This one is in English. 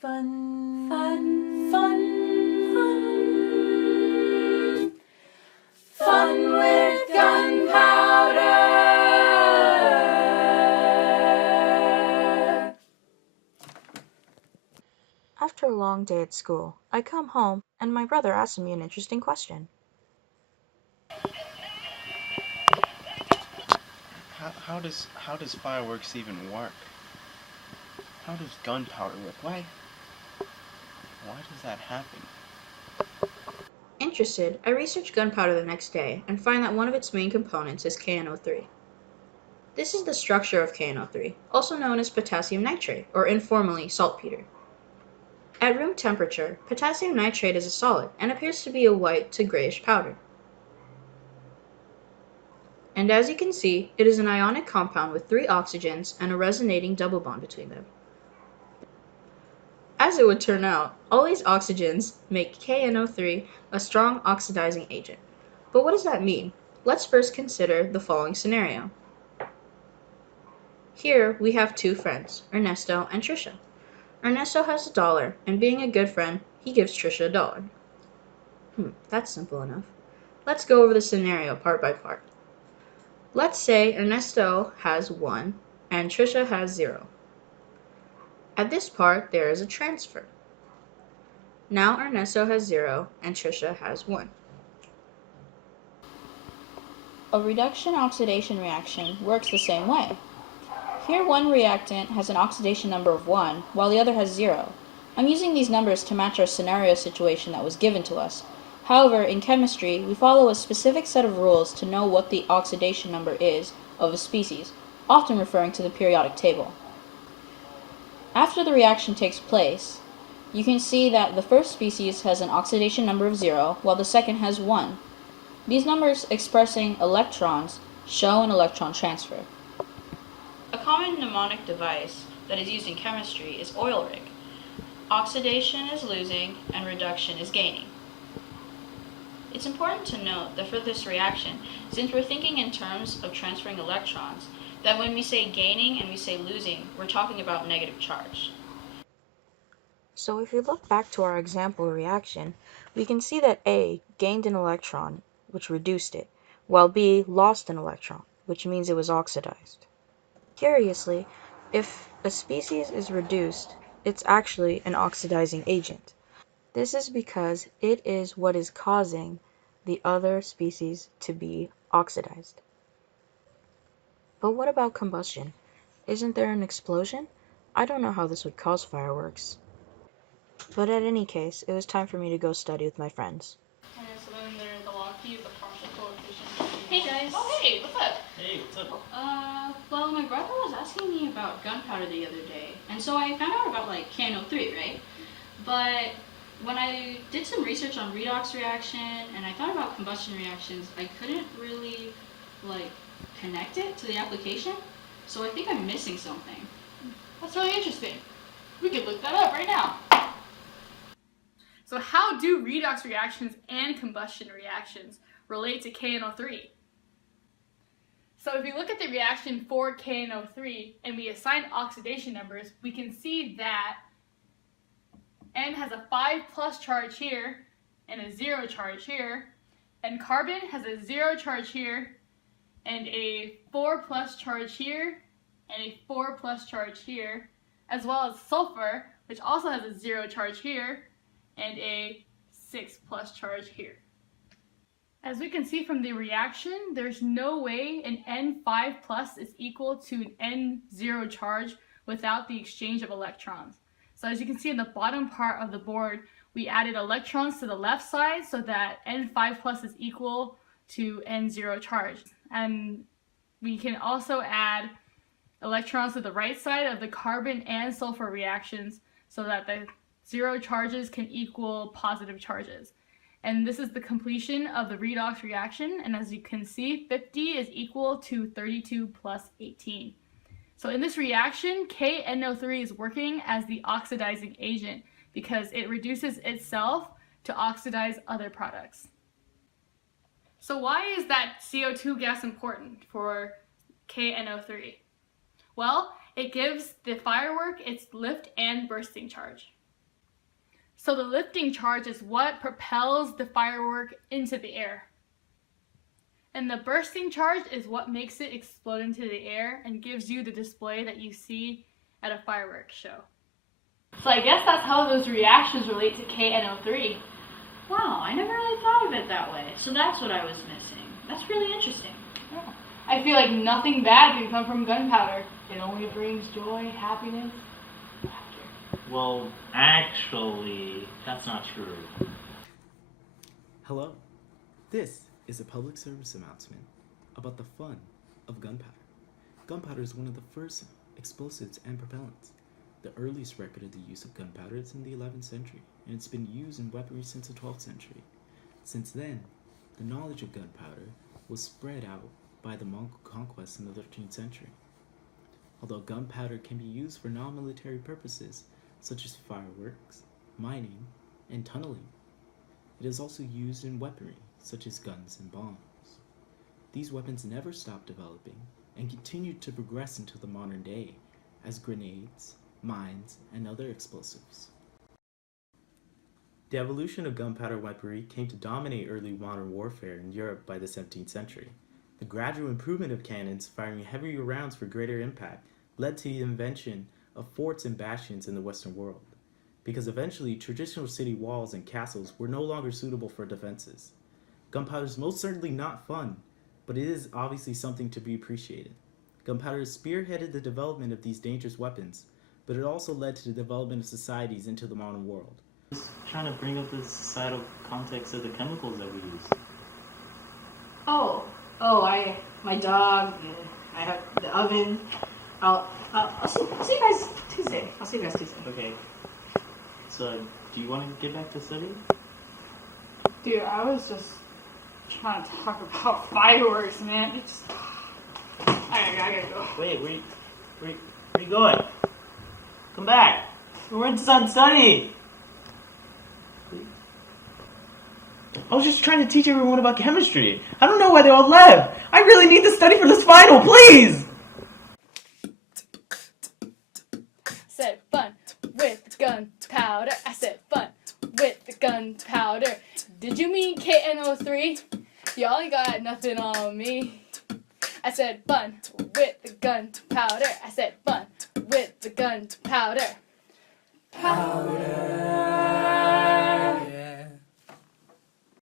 Fun, fun, fun, fun, fun with gunpowder. After a long day at school, I come home and my brother asks me an interesting question. How does fireworks even work? How does gunpowder work? Why does that happen? Interested, I research gunpowder the next day and find that one of its main components is KNO3. This is the structure of KNO3, also known as potassium nitrate, or informally saltpeter. At room temperature, potassium nitrate is a solid and appears to be a white to grayish powder. And as you can see, it is an ionic compound with 3 oxygens and a resonating double bond between them. As it would turn out, all these oxygens make KNO3 a strong oxidizing agent. But what does that mean? Let's first consider the following scenario. Here we have 2 friends, Ernesto and Trisha. Ernesto has $1, and being a good friend, he gives Trisha $1. That's simple enough. Let's go over the scenario part by part. Let's say Ernesto has 1 and Trisha has 0. At this part, there is a transfer. Now Ernesto has 0 and Trisha has 1. A reduction-oxidation reaction works the same way. Here one reactant has an oxidation number of 1, while the other has 0. I'm using these numbers to match our scenario situation that was given to us. However, in chemistry, we follow a specific set of rules to know what the oxidation number is of a species, often referring to the periodic table. After the reaction takes place, you can see that the first species has an oxidation number of 0, while the second has 1. These numbers expressing electrons show an electron transfer. A common mnemonic device that is used in chemistry is oil rig. Oxidation is losing and reduction is gaining. It's important to note that for this reaction, since we're thinking in terms of transferring electrons, that when we say gaining and we say losing, we're talking about negative charge. So if we look back to our example reaction, we can see that A gained an electron, which reduced it, while B lost an electron, which means it was oxidized. Curiously, if a species is reduced, it's actually an oxidizing agent. This is because it is what is causing the other species to be oxidized. But what about combustion? Isn't there an explosion? I don't know how this would cause fireworks. But in any case, it was time for me to go study with my friends. Okay, so then there's the log key, the partial coefficient. Hey guys. Oh hey, what's up? Hey, what's up? Well, my brother was asking me about gunpowder the other day, and so I found out about like KNO3, right? But when I did some research on redox reaction and I thought about combustion reactions, I couldn't really like connect it to the application. So I think I'm missing something. That's really interesting. We could look that up right now. So how do redox reactions and combustion reactions relate to KNO3? So if we look at the reaction for KNO3 and we assign oxidation numbers, we can see that N has a 5+ charge here and a 0 charge here, and carbon has a 0 charge here and a 4+ charge here and a 4+ charge here, as well as sulfur, which also has a 0 charge here and a 6+ charge here. As we can see from the reaction, there's no way an N5+ is equal to an N0 charge without the exchange of electrons. So as you can see in the bottom part of the board, we added electrons to the left side so that N5+ is equal to N0 charge. And we can also add electrons to the right side of the carbon and sulfur reactions so that the 0 charges can equal positive charges. And this is the completion of the redox reaction, and as you can see, 50 is equal to 32 plus 18. So in this reaction, KNO3 is working as the oxidizing agent because it reduces itself to oxidize other products. So why is that CO2 gas important for KNO3? Well, it gives the firework its lift and bursting charge. So the lifting charge is what propels the firework into the air. And the bursting charge is what makes it explode into the air and gives you the display that you see at a fireworks show. So I guess that's how those reactions relate to KNO3. Wow, I never really thought of it that way. So that's what I was missing. That's really interesting. Yeah. I feel like nothing bad can come from gunpowder. It only brings joy, happiness, laughter. Well, actually, that's not true. Hello. This is a public service announcement about the fun of gunpowder. Gunpowder is one of the first explosives and propellants. The earliest record of the use of gunpowder is in the 11th century, and it's been used in weaponry since the 12th century. Since then, the knowledge of gunpowder was spread out by the Mongol conquest in the 13th century. Although gunpowder can be used for non-military purposes, such as fireworks, mining, and tunneling, it is also used in weaponry, such as guns and bombs. These weapons never stopped developing and continued to progress into the modern day as grenades, mines, and other explosives. The evolution of gunpowder weaponry came to dominate early modern warfare in Europe by the 17th century. The gradual improvement of cannons firing heavier rounds for greater impact led to the invention of forts and bastions in the Western world, because eventually traditional city walls and castles were no longer suitable for defenses. Gunpowder is most certainly not fun, but it is obviously something to be appreciated. Gunpowder spearheaded the development of these dangerous weapons, but it also led to the development of societies into the modern world. Just trying to bring up the societal context of the chemicals that we use. My dog, I have the oven. I'll see you guys Tuesday. Okay. So, do you want to get back to studying? Dude, I was just trying to talk about fireworks, man. I gotta go. Wait, where you going? Come back. We're inside study. I was just trying to teach everyone about chemistry. I don't know why they all left. I really need to study for this final, please! Said fun with gunpowder. I said fun with the gunpowder. Did you mean KNO3? Y'all ain't got nothing on me. I said fun with the gunpowder. I said fun with the gunpowder. Powder.